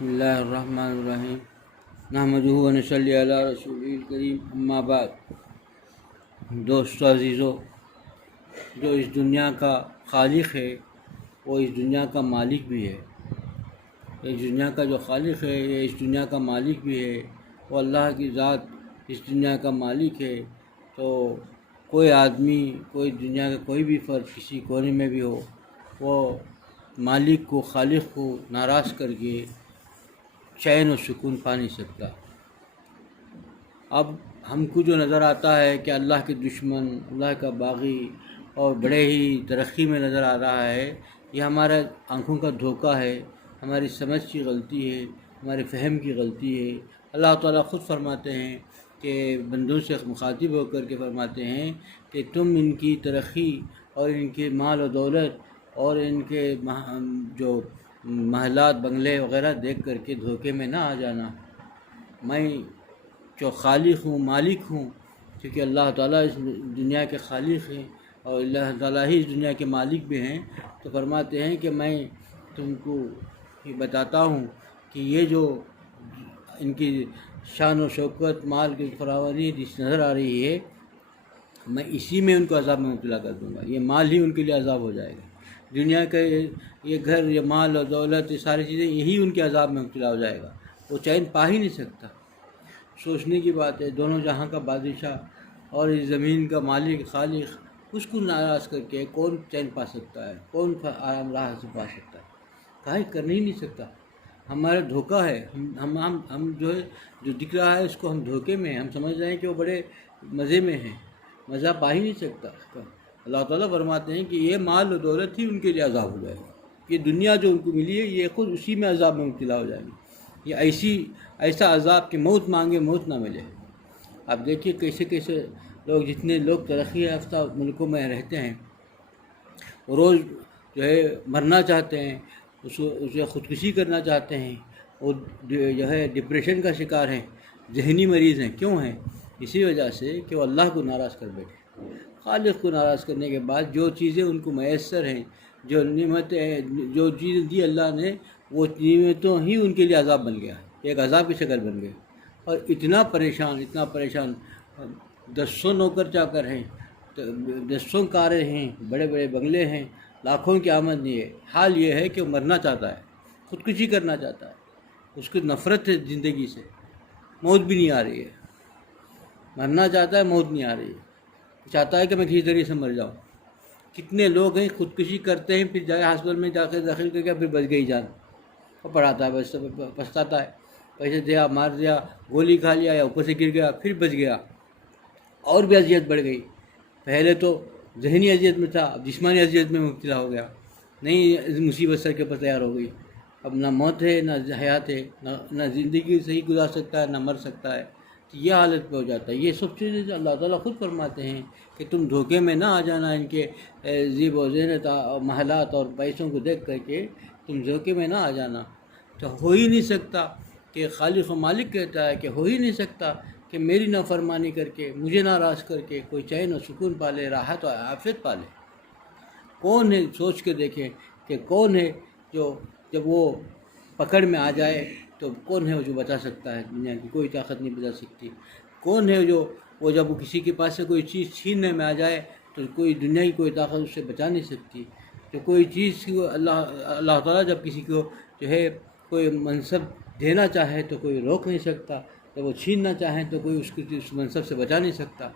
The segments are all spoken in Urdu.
بسم اللہ الرحمن الرحیم نحمدہ و نصلی علی رسولہ الکریم اما بعد۔ دوستو عزیزو، جو اس دنیا کا خالق ہے وہ اس دنیا کا مالک بھی ہے۔ اس دنیا کا جو خالق ہے یہ اس دنیا کا مالک بھی ہے، وہ اللہ کی ذات اس دنیا کا مالک ہے۔ تو کوئی آدمی، کوئی دنیا کا کوئی بھی فرد کسی کونے میں بھی ہو، وہ مالک کو، خالق کو ناراض کر کے چین و سکون پا نہیں سکتا۔ اب ہم کو جو نظر آتا ہے کہ اللہ کے دشمن، اللہ کا باغی اور بڑے ہی ترقی میں نظر آ رہا ہے، یہ ہمارے آنکھوں کا دھوکہ ہے، ہماری سمجھ کی غلطی ہے، ہمارے فہم کی غلطی ہے۔ اللہ تعالیٰ خود فرماتے ہیں کہ بندوں سے مخاطب ہو کر کے فرماتے ہیں کہ تم ان کی ترقی اور ان کے مال و دولت اور ان کے جو محلات، بنگلے وغیرہ دیکھ کر کے دھوکے میں نہ آ جانا۔ میں جو خالق ہوں، مالک ہوں، کیونکہ اللہ تعالیٰ اس دنیا کے خالق ہیں اور اللہ تعالیٰ ہی اس دنیا کے مالک بھی ہیں، تو فرماتے ہیں کہ میں تم کو یہ بتاتا ہوں کہ یہ جو ان کی شان و شوکت، مال کی فراوانی جس نظر آ رہی ہے، میں اسی میں ان کو عذاب میں مبتلا کر دوں گا۔ یہ مال ہی ان کے لیے عذاب ہو جائے گا۔ دنیا کا یہ گھر، یہ مال اور دولت، یہ ساری چیزیں، یہی ان کے عذاب میں مبتلا ہو جائے گا۔ وہ چین پا ہی نہیں سکتا۔ سوچنے کی بات ہے، دونوں جہاں کا بادشاہ اور اس زمین کا مالک، خالق، اس کو ناراض کر کے کون چین پا سکتا ہے؟ کون آرام راہ سے پا سکتا ہے؟ کہیں کر نہیں سکتا۔ ہمارا دھوکہ ہے۔ ہم جو ہے، جو دکھ رہا ہے اس کو ہم دھوکے میں ہیں۔ ہم سمجھ رہے ہیں کہ وہ بڑے مزے میں ہیں، مزہ پا ہی نہیں سکتا۔ اللہ تعالیٰ فرماتے ہیں کہ یہ مال و دولت ہی ان کے لیے عذاب ہو جائے گا۔ یہ دنیا جو ان کو ملی ہے، یہ خود اسی میں عذاب میں مبتلا ہو جائیں گے۔ یہ ایسا عذاب کہ موت مانگے موت نہ ملے۔ آپ دیکھیے کیسے کیسے لوگ، جتنے لوگ ترقی یافتہ ملکوں میں رہتے ہیں، وہ روز جو ہے مرنا چاہتے ہیں، اسے خودکشی کرنا چاہتے ہیں، وہ جو ہے ڈپریشن کا شکار ہیں، ذہنی مریض ہیں۔ کیوں ہیں؟ اسی وجہ سے کہ وہ اللہ کو ناراض کر بیٹھے۔ خالق کو ناراض کرنے کے بعد جو چیزیں ان کو میسر ہیں، جو نعمتیں ہیں، جو چیزیں دی اللہ نے، وہ نعمتوں ہی ان کے لیے عذاب بن گیا، ایک عذاب کی شکل بن گئی۔ اور اتنا پریشان، دسوں نوکر چاکر ہیں، دسوں کاریں ہیں، بڑے بڑے بنگلے ہیں، لاکھوں کی آمدنی ہے۔ حال یہ ہے کہ وہ مرنا چاہتا ہے، خودکشی کرنا چاہتا ہے، اس کی نفرت ہے زندگی سے، موت بھی نہیں آ رہی ہے۔ مرنا چاہتا ہے، موت نہیں آ رہی ہے، چاہتا ہے کہ میں کسی ذریعے سے مر جاؤں۔ کتنے لوگ ہیں خودکشی کرتے ہیں، پھر جائے ہاسپٹل میں جا کے داخل کر کے پھر بچ گئی جان، وہ پڑھاتا ہے، بس پچھتاتا ہے، پیسے دیا، مار دیا، گولی کھا لیا یا اوپر سے گر گیا، پھر بچ گیا، اور بھی اذیت بڑھ گئی۔ پہلے تو ذہنی اذیت میں تھا، اب جسمانی اذیت میں مبتلا ہو گیا، نئی مصیبت سر کے اوپر تیار ہو گئی۔ اب نہ موت ہے، نہ حیات ہے، نہ زندگی صحیح گزار سکتا ہے، نہ مر سکتا ہے۔ یہ حالت پہ ہو جاتا ہے۔ یہ سب چیزیں اللہ تعالیٰ خود فرماتے ہیں کہ تم دھوکے میں نہ آ جانا، ان کے زیب و زینت اور محلات اور پیسوں کو دیکھ کر کے تم دھوکے میں نہ آ جانا۔ تو ہو ہی نہیں سکتا کہ خالق و مالک کہتا ہے کہ ہو ہی نہیں سکتا کہ میری نافرمانی کر کے، مجھے ناراض کر کے کوئی چین و سکون پالے، راحت و عافیت پالے۔ کون ہے؟ سوچ کے دیکھیں کہ کون ہے جو جب وہ پکڑ میں آ جائے تو کون ہے جو بچا سکتا ہے؟ دنیا کی کوئی طاقت نہیں بچا سکتی۔ کون ہے جو وہ جب وہ کسی کے پاس سے کوئی چیز چھیننے میں آ جائے تو کوئی دنیا کی کوئی طاقت اس سے بچا نہیں سکتی۔ تو کوئی چیز اللہ تعالیٰ جب کسی کو جو ہے کوئی منصب دینا چاہے تو کوئی روک نہیں سکتا، جب وہ چھیننا چاہیں تو کوئی اس منصب سے بچا نہیں سکتا۔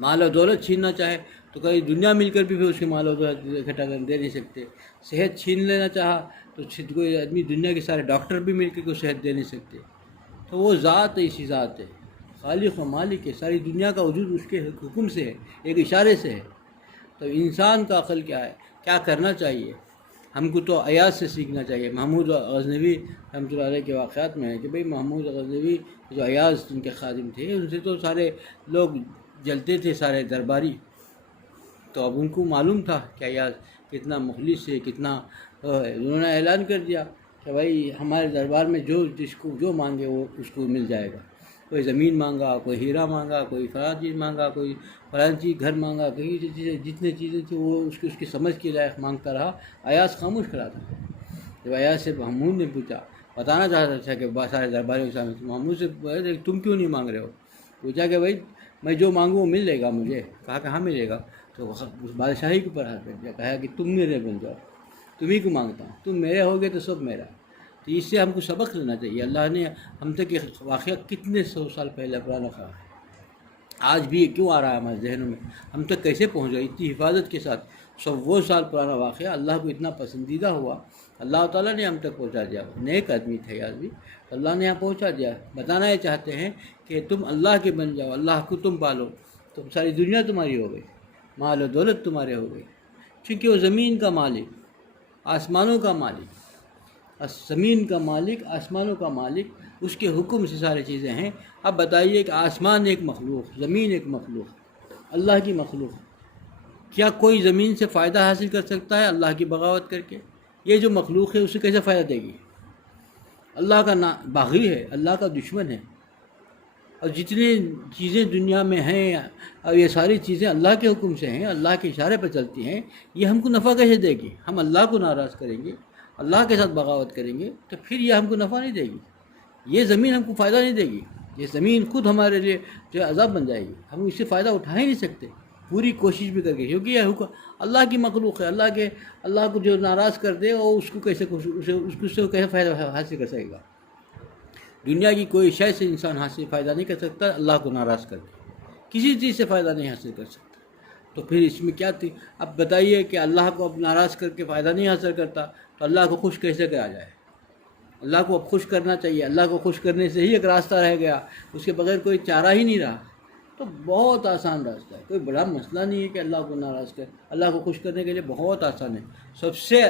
مال و دولت چھیننا چاہے تو کوئی دنیا مل کر بھی اس کے مال و دولت اکٹھا کر دے نہیں سکتے۔ صحت چھین لینا چاہا تو کوئی آدمی، دنیا کے سارے ڈاکٹر بھی مل کے کوئی صحت دے نہیں سکتے۔ تو وہ ذات ایسی ذات ہے، خالق و مالک ہے، ساری دنیا کا وجود اس کے حکم سے ہے، ایک اشارے سے ہے۔ تو انسان کا عقل کیا ہے؟ کیا کرنا چاہیے؟ ہم کو تو ایاز سے سیکھنا چاہیے۔ محمود غزنوی رحمۃ اللہ علیہ کے واقعات میں ہے کہ بھئی محمود غزنوی جو ایاز ان کے خادم تھے، ان سے تو سارے لوگ جلتے تھے، سارے درباری۔ تو اب ان کو معلوم تھا کہ ایاز کتنا مخلص ہے، کتنا انہوں نے اعلان کر دیا کہ بھائی ہمارے دربار میں جس کو جو مانگے وہ اس کو مل جائے گا۔ کوئی زمین مانگا، کوئی ہیرا مانگا، کوئی فلاں چیز مانگا، کوئی فلاں چیز گھر مانگا، کئی چیزیں، جتنے چیزیں تھیں وہ اس کی سمجھ کے لائق مانگتا رہا۔ ایاز خاموش کھڑا تھا۔ جب ایاز سے محمود نے پوچھا بتانا چاہتا تھا کہ سارے درباریوں کے سامنے محمود سے تم کیوں نہیں مانگ رہے ہو؟ پوچھا کہ بھائی میں جو مانگوں وہ مل لے گا مجھے؟ کہا کہ ہاں ملے گا. تو اس بادشاہی کے اوپر ہاتھ رکھ دیا, کہا کہ تم میرے بن جاؤ, تم ہی کو مانگتا ہوں, تم میرے ہوگے تو سب میرا. تو اس سے ہم کو سبق لینا چاہیے. اللہ نے ہم تک یہ واقعہ کتنے 100 سال پہلے پرانا کہا ہے, آج بھی کیوں آ رہا ہے ہمارے ذہنوں میں, ہم تک کیسے پہنچ گئے اتنی حفاظت کے ساتھ. 100 سال پرانا واقعہ اللہ کو اتنا پسندیدہ ہوا, اللہ تعالیٰ نے ہم تک پہنچا دیا. نیک آدمی تھے آدمی, اللہ نے یہاں پہنچا دیا. بتانا یہ چاہتے ہیں کہ تم اللہ کے بن جاؤ, اللہ کو تم پالو, تم ساری دنیا تمہاری ہو گئی, مال و دولت تمہارے ہو گئی. چونکہ وہ زمین کا مالک, آسمانوں کا مالک, زمین کا مالک, آسمانوں کا مالک, اس کے حکم سے ساری چیزیں ہیں. اب بتائیے کہ آسمان ایک مخلوق, زمین ایک مخلوق, اللہ کی مخلوق, کیا کوئی زمین سے فائدہ حاصل کر سکتا ہے اللہ کی بغاوت کر کے؟ یہ جو مخلوق ہے اسے کیسے فائدہ دے گی؟ اللہ کا باغی ہے, اللہ کا دشمن ہے. اور جتنی چیزیں دنیا میں ہیں اور یہ ساری چیزیں اللہ کے حکم سے ہیں, اللہ کے اشارے پر چلتی ہیں, یہ ہم کو نفع کیسے دے گی؟ ہم اللہ کو ناراض کریں گے, اللہ کے ساتھ بغاوت کریں گے تو پھر یہ ہم کو نفع نہیں دے گی. یہ زمین ہم کو فائدہ نہیں دے گی, یہ زمین خود ہمارے لیے جو ہے عذاب بن جائے گی. ہم اس سے فائدہ اٹھا ہی نہیں سکتے پوری کوشش بھی کر کے, کیونکہ یہ حکم اللہ کی مخلوق ہے. اللہ کو جو ناراض کر دے وہ اس کو کیسے کیسے فائدہ حاصل کر سکے گا؟ دنیا کی کوئی شے سے انسان فائدہ نہیں کر سکتا اللہ کو ناراض کر کے, کسی چیز سے فائدہ نہیں حاصل کر سکتا. تو پھر اس میں کیا تھی؟ اب بتائیے کہ اللہ کو اب ناراض کر کے فائدہ نہیں حاصل کرتا تو اللہ کو خوش کیسے کیا جائے؟ اللہ کو اب خوش کرنا چاہیے. اللہ کو خوش کرنے سے ہی ایک راستہ رہ گیا, اس کے بغیر کوئی چارہ ہی نہیں رہا. تو بہت آسان راستہ ہے, کوئی بڑا مسئلہ نہیں ہے کہ اللہ کو ناراض کر. اللہ کو خوش کرنے کے لیے بہت آسان ہے, سب سے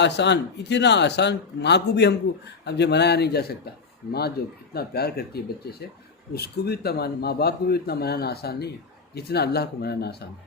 آسان, اتنا آسان. ماں کو بھی ہم سے منایا نہیں جا سکتا. ماں جو اتنا پیار کرتی ہے بچے سے, اس کو بھی اتنا ماں باپ کو بھی اتنا منانا آسان نہیں ہے جتنا اللہ کو منانا آسان ہے.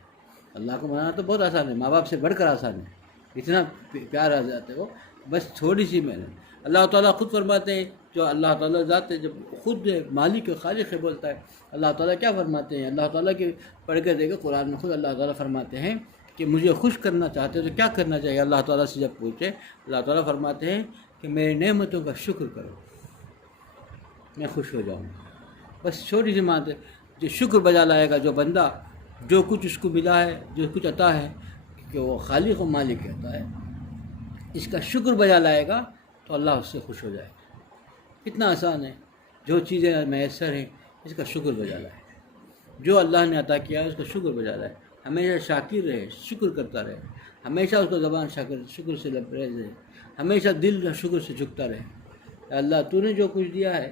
اللہ کو منانا تو بہت آسان ہے, ماں باپ سے بڑھ کر آسان ہے. اتنا پیار آ جاتا ہے وہ, بس تھوڑی سی محنت. اللہ تعالیٰ خود فرماتے ہیں, جو اللہ تعالیٰ ذات ہے, جب خود مالک و خالق ہے بولتا ہے, اللہ تعالیٰ کیا فرماتے ہیں؟ اللہ تعالیٰ کے پڑھ کر دے گا قرآن میں, خود اللہ تعالیٰ فرماتے ہیں کہ مجھے خوش کرنا چاہتے ہیں تو کیا کرنا چاہیے؟ اللہ تعالیٰ سے جب پوچھے, اللہ تعالیٰ فرماتے ہیں کہ میری نعمتوں کا شکر کرو, میں خوش ہو جاؤں گا. بس چھوٹی سی بات ہے, جو شکر بجا لائے گا جو بندہ, جو کچھ اس کو ملا ہے, جو کچھ عطا ہے, کہ وہ خالق و مالک کہتا ہے, اس کا شکر بجا لائے گا تو اللہ اس سے خوش ہو جائے گا. کتنا آسان ہے, جو چیزیں میسر ہیں اس کا شکر بجا لائے, جو اللہ نے عطا کیا ہے اس کا شکر بجا لائے. ہمیشہ شاکر رہے, شکر کرتا رہے, ہمیشہ اس کو زبان شکر سے لبریز رہے, ہمیشہ دل شکر سے جھکتا رہے. اللہ تو نے جو کچھ دیا ہے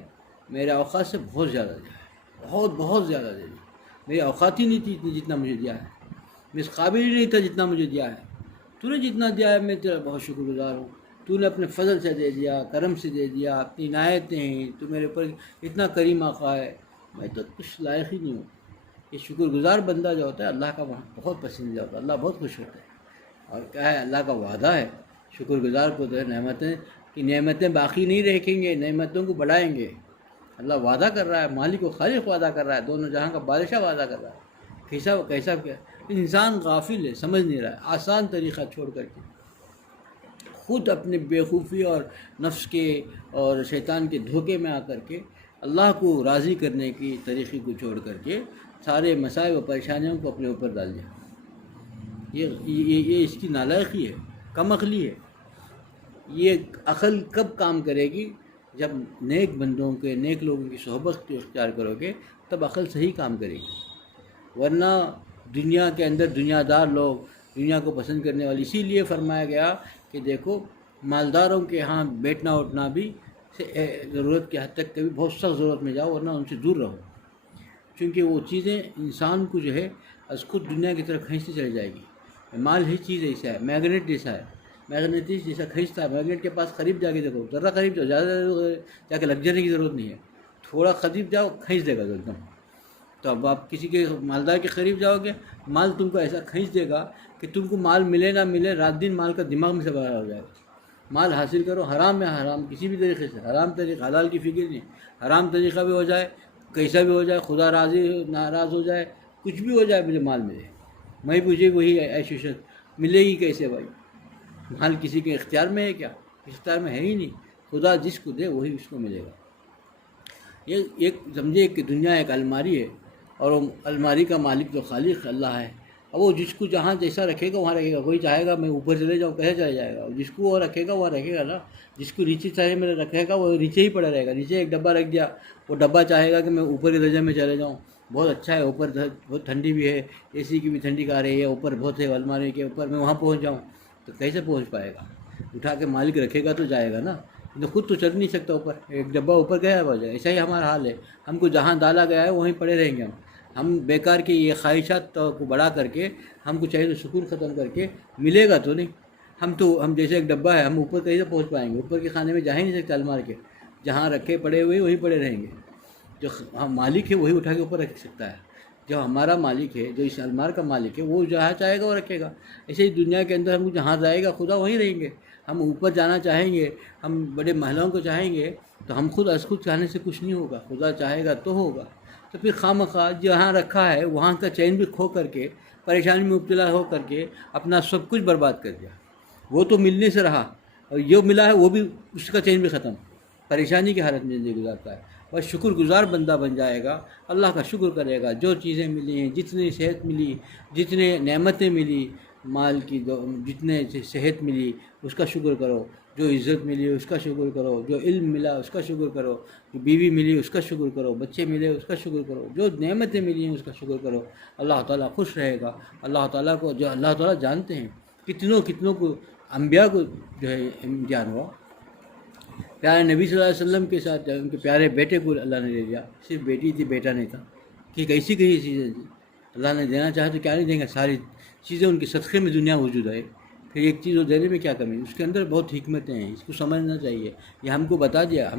میرے اوقات سے بہت زیادہ دیا ہے, بہت زیادہ دے دیا. میری اوقات ہی نہیں تھی اتنی جتنا مجھے دیا ہے, میں اس قابل ہی نہیں تھا جتنا مجھے دیا ہے. تو نے جتنا دیا ہے میں تیرا بہت شکر گزار ہوں. تو نے اپنے فضل سے دے دیا, کرم سے دے دیا, اپنی عنایتیں ہیں, تو میرے اوپر اتنا کریم آقا ہے, میں تو کچھ لائق ہی نہیں ہوں. یہ شکر گزار بندہ جو ہوتا ہے اللہ کا وہاں بہت پسندیدہ ہوتا ہے, اللہ بہت خوش ہوتا ہے. اور کیا ہے, اللہ کا وعدہ ہے شکر گزار کو تو نعمتیں باقی نہیں رکھیں گے, نعمتوں کو بڑھائیں گے. اللہ وعدہ کر رہا ہے, مالک و خالق وعدہ کر رہا ہے, دونوں جہاں کا بادشاہ وعدہ کر رہا ہے. کیسا کیا انسان غافل ہے, سمجھ نہیں رہا ہے. آسان طریقہ چھوڑ کر کے خود اپنے بیوقوفی اور نفس کے اور شیطان کے دھوکے میں آ کر کے اللہ کو راضی کرنے کی طریقے کو چھوڑ کر کے سارے مسائل و پریشانیوں کو اپنے اوپر ڈال دیا. یہ اس کی نالائقی ہے, کم عقلی ہے. یہ عقل کب کام کرے گی؟ جب نیک بندوں کے, نیک لوگوں کی صحبت کو اختیار کرو گے تب عقل صحیح کام کرے گی. ورنہ دنیا کے اندر دنیا دار لوگ, دنیا کو پسند کرنے والے, اسی لیے فرمایا گیا کہ دیکھو مالداروں کے ہاں بیٹھنا اٹھنا بھی ضرورت کے حد تک کبھی بہت سخت ضرورت میں جاؤ ورنہ ان سے دور رہو, کیونکہ وہ چیزیں انسان کو جو ہے از خود دنیا کی طرف کھینچتی چلی جائے گی. مال ہی چیز ایسا ہے, میگنیٹ جیسا ہے, میگنیٹس جیسا کھینچتا ہے. میگنیٹ کے پاس قریب جا کے دیکھو, ذرا قریب جاؤ, زیادہ جا کے لگ جانے کی ضرورت نہیں ہے, تھوڑا قریب جاؤ کھینچ دے گا ایک دم. تو اب آپ کسی کے مالدار کے قریب جاؤ گے, مال تم کو ایسا کھینچ دے گا کہ تم کو مال ملے نہ ملے رات دن مال کا دماغ میں سے باہر ہو جائے گا. مال حاصل کرو حرام میں حرام, کسی بھی طریقے سے حرام طریقہ, حلال کی فکر نہیں, حرام طریقہ بھی ہو جائے, کیسا بھی ہو جائے, خدا راضی ناراض ہو جائے, کچھ بھی ہو جائے, مجھے مال ملے. میں مجھے وہی ایشوشن ملے گی کیسے بھائی؟ مال کسی کے اختیار میں ہے کیا؟ اختیار میں ہے ہی نہیں. خدا جس کو دے وہی اس کو ملے گا۔ یہ ایک سمجھے کہ دنیا ایک الماری ہے، اور وہ الماری کا مالک جو خالق اللہ ہے، اب وہ جس کو جہاں جیسا رکھے گا وہاں رکھے گا۔ کوئی چاہے گا میں اوپر چلے جاؤں، کیسے چلے جائے گا؟ جس کو وہ رکھے گا وہاں رکھے گا نا۔ جس کو نیچے چاہے میں رکھے گا وہ نیچے ہی پڑا رہے گا۔ نیچے ایک ڈبہ رکھ دیا، وہ ڈبہ چاہے گا کہ میں اوپر کے درجے میں چلے جاؤں، بہت اچھا ہے، اوپر بہت ٹھنڈی بھی ہے، اے سی کی بھی ٹھنڈی آ رہی ہے، اوپر بہت ہے الماری کے اوپر، میں وہاں پہنچ جاؤں، تو کیسے پہنچ پائے گا؟ اٹھا کے مالک رکھے گا تو جائے گا نا، تو خود تو چل نہیں سکتا اوپر، ایک ڈبہ اوپر گیا ہو جائے۔ ایسا ہی ہمارا حال ہے، ہم کو جہاں ڈالا گیا ہے وہیں پڑے رہیں گے ہم بیکار کی یہ خواہشات کو بڑا کر کے، ہم کو چاہیے تو سکون ختم کر کے ملے گا تو نہیں۔ ہم جیسے ایک ڈبہ ہے، ہم اوپر کیسے پہنچ پائیں گے؟ اوپر کے خانے میں جا ہی نہیں سکتے المار کے، جہاں رکھے پڑے ہوئے وہیں پڑے رہیں گے۔ جو مالک ہے وہی اٹھا کے اوپر رکھ سکتا ہے۔ جو ہمارا مالک ہے، جو اس المار کا مالک ہے، وہ جہاں چاہے گا وہ رکھے گا۔ ایسے ہی دنیا کے اندر ہم کو جہاں جائے گا خدا وہیں رہیں گے۔ ہم اوپر جانا چاہیں گے، ہم بڑے محلوں کو چاہیں گے، تو ہم خود از خود چاہنے سے کچھ نہیں ہوگا، خدا چاہے گا تو ہوگا۔ تو پھر خواہ جہاں رکھا ہے وہاں کا چین بھی کھو کر کے، پریشانی میں مبتلا ہو کر کے اپنا سب کچھ برباد کر دیا۔ وہ تو ملنے سے رہا، اور جو ملا ہے وہ بھی اس کا چین بھی ختم، پریشانی کی حالت میں زندگی گزارتا ہے۔ بس شکر گزار بندہ بن جائے گا، اللہ کا شکر کرے گا، جو چیزیں ملی ہیں، جتنی صحت ملی، جتنے نعمتیں ملی، مال کی جتنے صحت ملی اس کا شکر کرو، جو عزت ملی اس کا شکر کرو، جو علم ملا اس کا شکر کرو، جو بیوی ملی اس کا شکر کرو، بچے ملے اس کا شکر کرو، جو نعمتیں ملی ہیں اس کا شکر کرو۔ اللہ تعالیٰ خوش رہے گا۔ اللہ تعالیٰ کو جو اللہ تعالیٰ جانتے ہیں، کتنوں کو انبیاء کو جو ہے امتحان ہوا۔ پیارے نبی صلی اللہ علیہ وسلم کے ساتھ ان کے پیارے بیٹے کو اللہ نے دے دیا، صرف بیٹی تھی، بیٹا نہیں تھا، کہ کیسی چیزیں تھیں اللہ نے دینا چاہے تو کیا نہیں دیں گے، ساری چیزیں ان کے صدقے میں دنیا موجود ہے۔ پھر ایک چیز وہ دینے میں کیا کمی، اس کے اندر بہت حکمتیں ہیں، اس کو سمجھنا چاہیے۔ یہ ہم کو بتا دیا،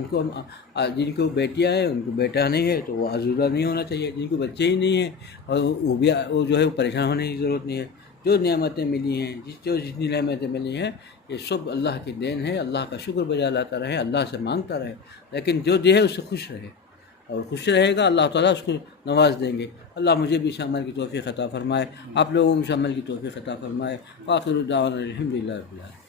جن کو بیٹیاں ہیں ان کو بیٹا نہیں ہے تو وہ آزودہ نہیں ہونا چاہیے، جن کو بچے ہی نہیں ہیں اور وہ جو ہے وہ پریشان ہونے کی ضرورت نہیں ہے۔ جو نعمتیں ملی ہیں، جتنی نعمتیں ملی ہیں، یہ سب اللہ کی دین ہے۔ اللہ کا شکر بجا لاتا رہے، اللہ سے مانگتا رہے، لیکن جو دے ہے اس سے خوش رہے، اور خوش رہے گا اللہ تعالیٰ اس کو نواز دیں گے۔ اللہ مجھے بھی اس عمل کی توفیق عطا فرمائے، آپ لوگوں کو اس عمل کی توفیق عطا فرمائے۔ آخر دعوانا الحمدللہ رب العالمین۔